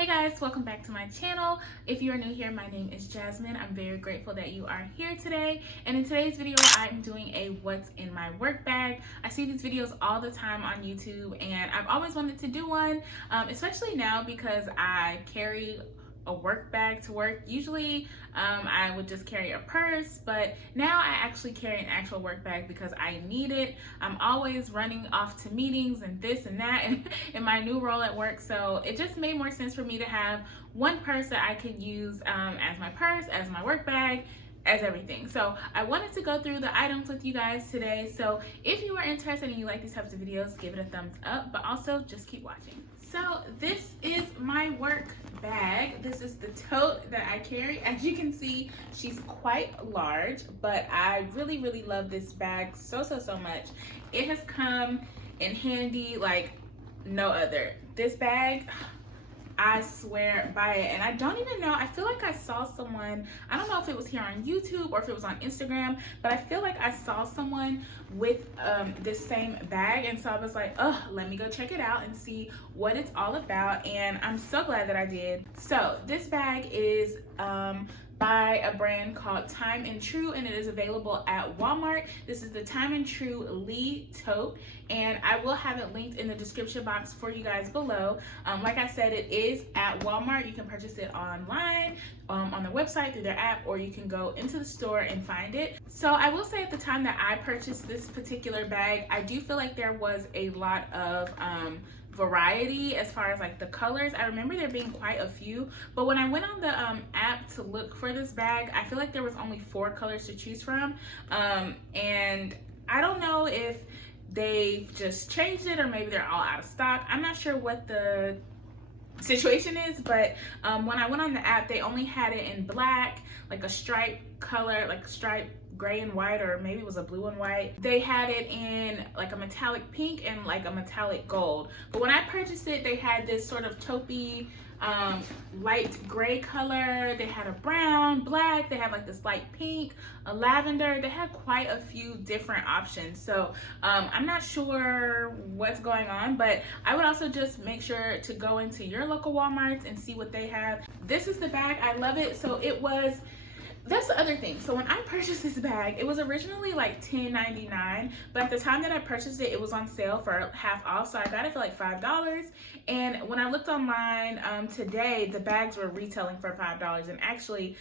Hey guys, welcome back to my channel. If you are new here, my name is Jasmine. I'm very grateful that you are here today. And in today's video, I'm doing a what's in my work bag. I see these videos all the time on YouTube and I've always wanted to do one, especially now because I carry a work bag to work. Usually I would just carry a purse, but now I actually carry an actual work bag because I need it. I'm always running off to meetings and this and that and in my new role at work, so it just made more sense for me to have one purse that I could use as my purse, as my work bag, as everything. So I wanted to go through the items with you guys today. So if you are interested and you like these types of videos, give it a thumbs up, but also just keep watching. So this is my work bag. This is the tote that I carry. As you can see, she's quite large, but I really love this bag so much. It has come in handy like no other. This bag, I swear by it. And I don't even know, I feel like I saw someone, I don't know if it was here on YouTube or if it was on Instagram, but I feel like I saw someone with this same bag, and so I was like, oh, let me go check it out and see what it's all about, and I'm so glad that I did. So this bag is by a brand called Time and True, and it is available at Walmart. This is the Time and True Leigh Tote, and I will have it linked in the description box for you guys below. Like I said, it is at Walmart. You can purchase it online, on their website, through their app, or you can go into the store and find it. So I will say at the time that I purchased this particular bag, I do feel like there was a lot of variety as far as like the colors. I remember there being quite a few, but when I went on the app to look for this bag, I feel like there was only 4 colors to choose from, and I don't know if they've just changed it or maybe they're all out of stock. I'm not sure what the situation is, but when I went on the app, they only had it in black, like a stripe color, like stripe gray and white, or maybe it was a blue and white. They had it in like a metallic pink and like a metallic gold. But when I purchased it, they had this sort of taupey light gray color. They had a brown, black, they had like this light pink, a lavender. They had quite a few different options. So I'm not sure what's going on, but I would also just make sure to go into your local Walmarts and see what they have. This is the bag. I love it. So that's the other thing. So when I purchased this bag, it was originally like $10.99, but at the time that I purchased it, it was on sale for half off. So I got it for like $5. And when I looked online today, the bags were retailing for $5. And actually,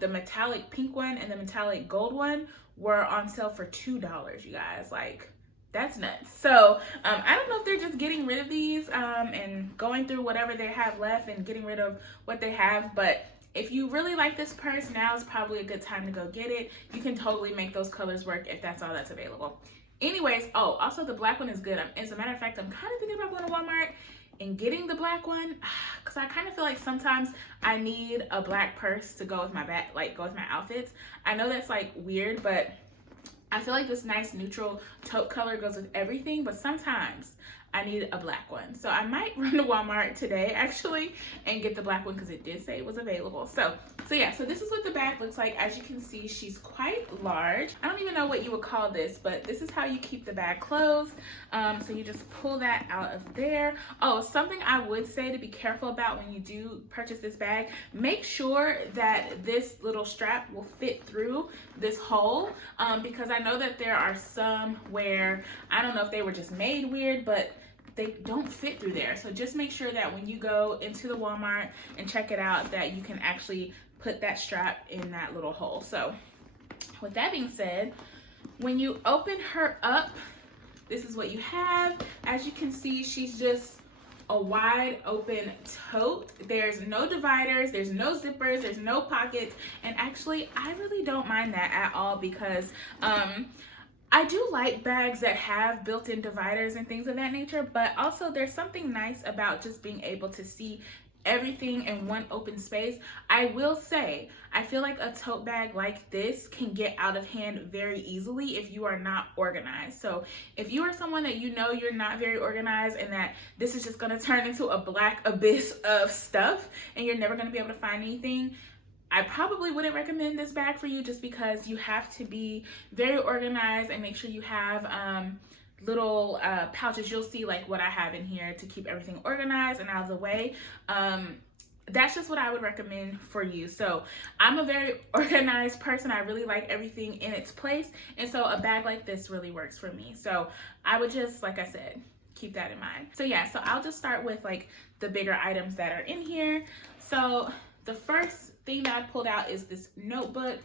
the metallic pink one and the metallic gold one were on sale for $2, you guys. Like, that's nuts. So I don't know if they're just getting rid of these and going through whatever they have left and getting rid of what they have, but if you really like this purse, now is probably a good time to go get it. You can totally make those colors work if that's all that's available. Anyways, oh, also the black one is good. As a matter of fact, I'm kind of thinking about going to Walmart and getting the black one, because I kind of feel like sometimes I need a black purse to go with my bag, like go with my outfits. I know that's like weird, but I feel like this nice neutral taupe color goes with everything, but sometimes I need a black one. So I might run to Walmart today actually and get the black one because it did say it was available. So yeah, so this is what the bag looks like. As you can see, she's quite large. I don't even know what you would call this, but this is how you keep the bag closed. So you just pull that out of there. Oh, something I would say to be careful about when you do purchase this bag, make sure that this little strap will fit through this hole, because I know that there are some where, I don't know if they were just made weird, but they don't fit through there. So just make sure that when you go into the Walmart and check it out, that you can actually put that strap in that little hole. So with that being said, when you open her up, this is what you have. As you can see, she's just a wide open tote. There's no dividers, there's no zippers, there's no pockets. And actually, I really don't mind that at all, because I do like bags that have built-in dividers and things of that nature, but also there's something nice about just being able to see everything in one open space. I will say, I feel like a tote bag like this can get out of hand very easily if you are not organized. So if you are someone that you know you're not very organized and that this is just gonna turn into a black abyss of stuff and you're never gonna be able to find anything, I probably wouldn't recommend this bag for you, just because you have to be very organized and make sure you have little pouches. You'll see like what I have in here to keep everything organized and out of the way. That's just what I would recommend for you. So I'm a very organized person. I really like everything in its place. And so a bag like this really works for me. So I would just, like I said, keep that in mind. So yeah, so I'll just start with like the bigger items that are in here. So the first thing that I pulled out is this notebook.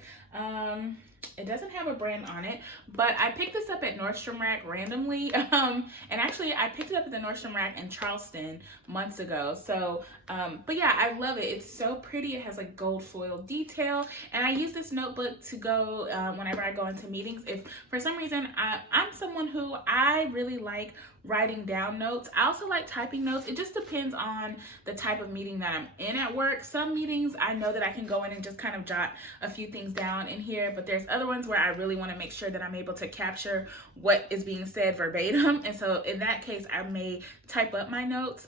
It doesn't have a brand on it, but I picked this up at Nordstrom Rack randomly. And actually I picked it up at the Nordstrom Rack in Charleston months ago. So, but yeah, I love it. It's so pretty. It has like gold foil detail. And I use this notebook to go, whenever I go into meetings. If for some reason I'm someone who I really like writing down notes. I also like typing notes. It just depends on the type of meeting that I'm in at work. Some meetings I know that I can go in and just kind of jot a few things down in here, but there's other ones where I really want to make sure that I'm able to capture what is being said verbatim. And so in that case, I may type up my notes.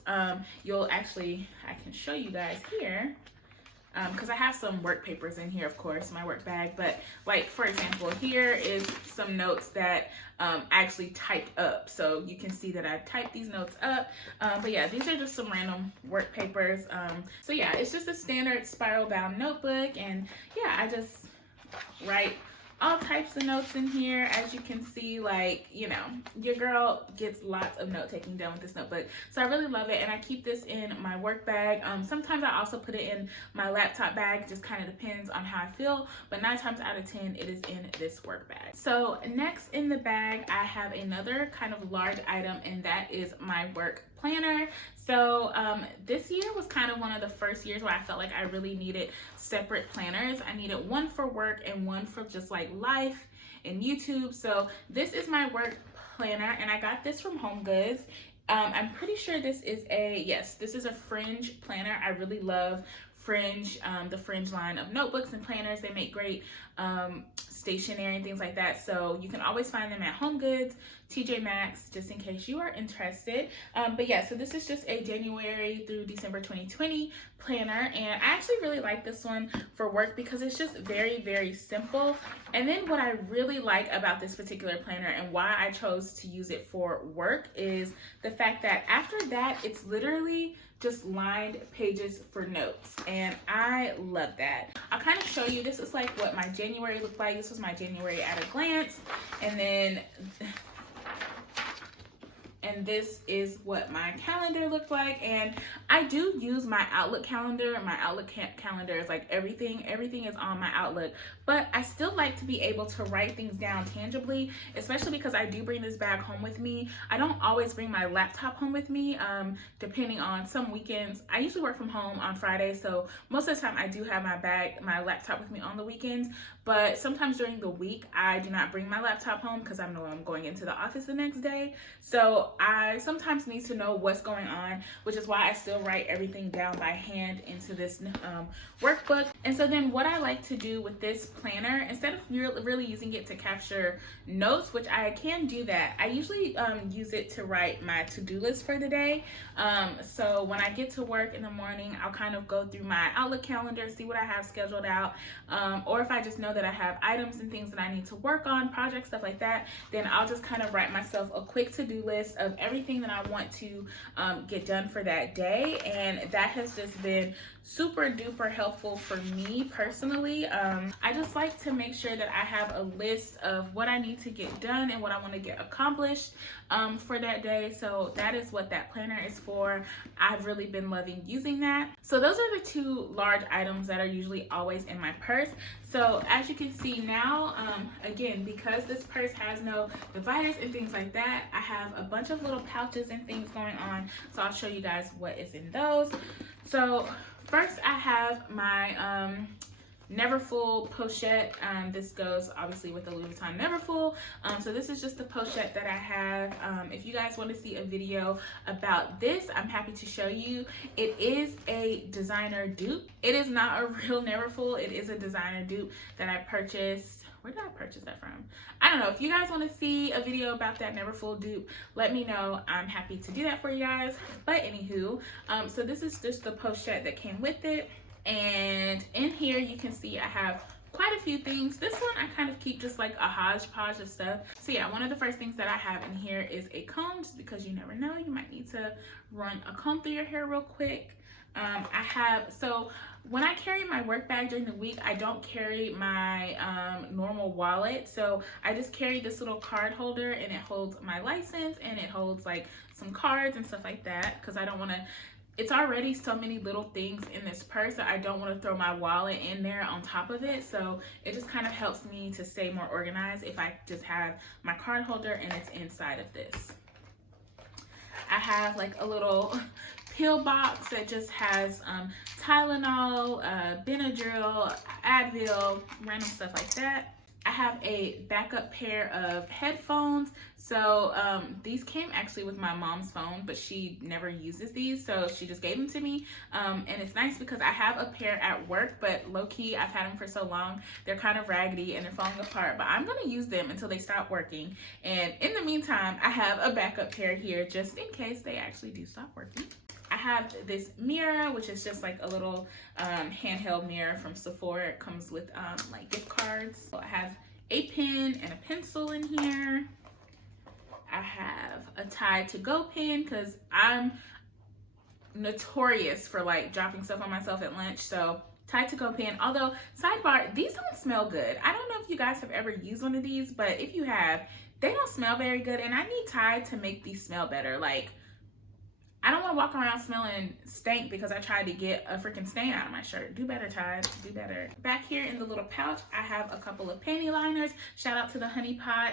You'll actually, I can show you guys here. Because I have some work papers in here, of course, my work bag. But like, for example, here is some notes that I actually typed up. So you can see that I typed these notes up. But yeah, these are just some random work papers. So yeah, it's just a standard spiral bound notebook. And yeah, I just write all types of notes in here. As you can see, like, you know, your girl gets lots of note taking done with this notebook. So I really love it, and I keep this in my work bag. Sometimes I also put it in my laptop bag. It just kind of depends on how I feel, but 9 times out of 10 it is in this work bag. So next in the bag, I have another kind of large item, and that is my work planner. So this year was kind of one of the first years where I felt like I really needed separate planners. I needed one for work and one for just like life and YouTube. So this is my work planner, and I got this from Home Goods. I'm pretty sure this is this is a Fringe planner. I really love Fringe, the Fringe line of notebooks and planners. They make great stationery and things like that. So you can always find them at Home Goods, TJ Maxx, just in case you are interested. But yeah, so this is just a January through December 2020 planner, and I actually really like this one for work because it's just very, very simple. And then what I really like about this particular planner and why I chose to use it for work is the fact that after that, it's literally just lined pages for notes, and I love that. I'll kind of show you. This is like what my January looked like. This was my January at a glance, and then this is what my calendar looked like. And I do use my Outlook calendar. My Outlook calendar is like everything is on my Outlook, but I still like to be able to write things down tangibly, especially because I do bring this bag home with me. I don't always bring my laptop home with me, depending on some weekends. I usually work from home on Fridays, so most of the time I do have my laptop with me on the weekends, but sometimes during the week I do not bring my laptop home because I know I'm going into the office the next day. So I sometimes need to know what's going on, which is why I still write everything down by hand into this workbook. And so then what I like to do with this planner, instead of really using it to capture notes, which I can do that, I usually use it to write my to-do list for the day. So when I get to work in the morning, I'll kind of go through my Outlook calendar, see what I have scheduled out, or if I just know that I have items and things that I need to work on, projects, stuff like that, then I'll just kind of write myself a quick to-do list of everything that I want to get done for that day. And that has just been super duper helpful for me personally. I just like to make sure that I have a list of what I need to get done and what I want to get accomplished for that day. So that is what that planner is for. I've really been loving using that. So those are the two large items that are usually always in my purse. So as you can see now, again, because this purse has no dividers and things like that, I have a bunch of little pouches and things going on. So I'll show you guys what is in those. So first I have my Neverfull pochette. This goes obviously with the Louis Vuitton Neverfull. So this is just the pochette that I have. If you guys want to see a video about this, I'm happy to show you. It is a designer dupe. It is not a real Neverfull. It is a designer dupe that I purchased. Where did I purchase that from? I don't know. If you guys want to see a video about that Neverfull dupe, let me know. I'm happy to do that for you guys. But anywho, so this is just the pochette that came with it. And in here you can see I have quite a few things. This one I kind of keep just like a hodgepodge of stuff. So yeah, one of the first things that I have in here is a comb, just because you never know, you might need to run a comb through your hair real quick. So when I carry my work bag during the week, I don't carry my normal wallet. So I just carry this little card holder, and it holds my license, and it holds like some cards and stuff like that, because I don't want to, it's already so many little things in this purse that I don't want to throw my wallet in there on top of it. So it just kind of helps me to stay more organized if I just have my card holder and it's inside of this. I have like a little pill box that just has Tylenol, Benadryl, Advil, random stuff like that. I have a backup pair of headphones. So these came actually with my mom's phone, but she never uses these, so she just gave them to me. And it's nice because I have a pair at work, but low-key, I've had them for so long, they're kind of raggedy and they're falling apart, but I'm gonna use them until they stop working. And in the meantime, I have a backup pair here just in case they actually do stop working. I have this mirror, which is just like a little handheld mirror from Sephora. It comes with like gift cards. So I have a pen and a pencil in here. I have a Tide to Go pen because I'm notorious for like dropping stuff on myself at lunch. So Tide to Go pen. Although, sidebar, these don't smell good. I don't know if you guys have ever used one of these, but if you have, they don't smell very good. And I need Tide to make these smell better. Like, I don't want to walk around smelling stank because I tried to get a freaking stain out of my shirt. Do better, Tide. Do better. Back here in the little pouch, I have a couple of panty liners. Shout out to the Honey Pot,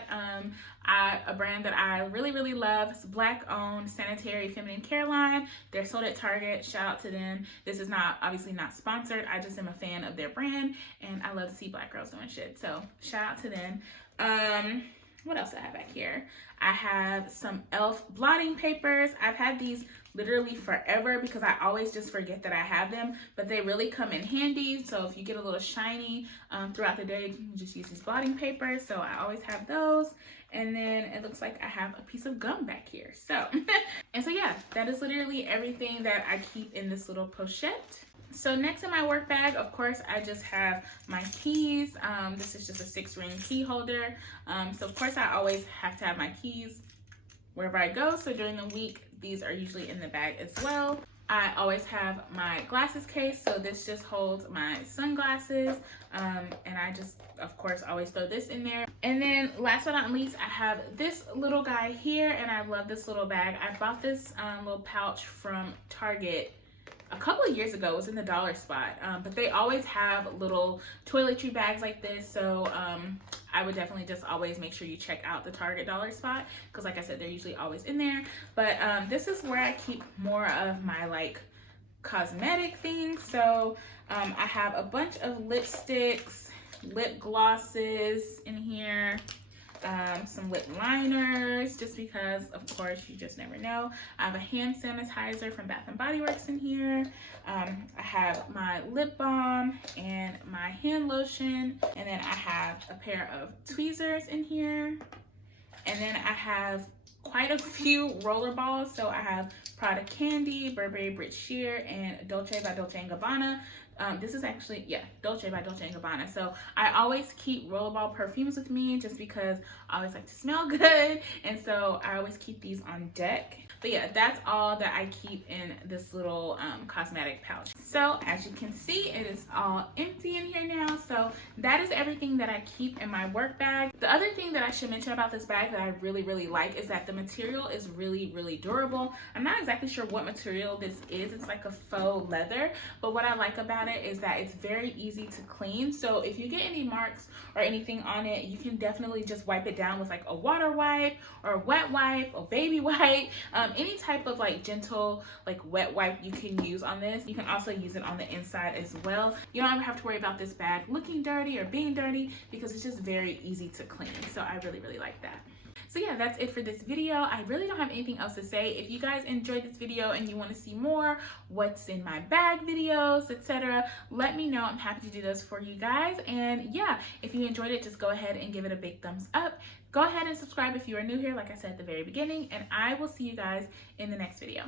a brand that I really, really love. It's Black-owned sanitary feminine care line. They're sold at Target. Shout out to them. This is obviously not sponsored. I just am a fan of their brand, and I love to see Black girls doing shit. So shout out to them. What else do I have back here? I have some e.l.f. blotting papers. I've had these literally forever because I always just forget that I have them, but they really come in handy. So if you get a little shiny throughout the day, you can just use these blotting papers. So I always have those. And then it looks like I have a piece of gum back here. So, and so yeah, that is literally everything that I keep in this little pochette. So next in my work bag, of course, I just have my keys. This is just a 6-ring key holder. So of course I always have to have my keys wherever I go. So during the week, these are usually in the bag as well. I always have my glasses case. So this just holds my sunglasses. And I just, of course, always throw this in there. And then last but not least, I have this little guy here, and I love this little bag. I bought this little pouch from Target a couple of years ago. It was in the dollar spot, but they always have little toiletry bags like this. So I would definitely just always make sure you check out the Target dollar spot, because like I said, they're usually always in there. But this is where I keep more of my like cosmetic things. So I have a bunch of lipsticks, lip glosses in here, some lip liners, just because of course you just never know. I have a hand sanitizer from Bath and Body Works in here. I have my lip balm and my hand lotion, and then I have a pair of tweezers in here, and then I have quite a few roller balls. So I have Prada Candy, Burberry Brit Sheer, and Dolce by Dolce & Gabbana. This is actually, yeah, Dolce by Dolce & Gabbana. So I always keep rollerball perfumes with me just because I always like to smell good. And so I always keep these on deck. But yeah, that's all that I keep in this little cosmetic pouch. So as you can see, it is all empty in here now. So that is everything that I keep in my work bag. The other thing that I should mention about this bag that I really, really like is that the material is really, really durable. I'm not exactly sure what material this is. It's like a faux leather. But what I like about it is that it's very easy to clean. So if you get any marks or anything on it, you can definitely just wipe it down with like a water wipe or a wet wipe or baby wipe. Any type of like gentle like wet wipe you can use on this. You can also use it on the inside as well. You don't ever have to worry about this bag looking dirty or being dirty because it's just very easy to clean. So I really, really like that. So yeah, that's it for this video. I really don't have anything else to say. If you guys enjoyed this video and you want to see more what's in my bag videos, etc., let me know. I'm happy to do those for you guys. And yeah, if you enjoyed it, just go ahead and give it a big thumbs up. Go ahead and subscribe if you are new here, like I said at the very beginning, and I will see you guys in the next video.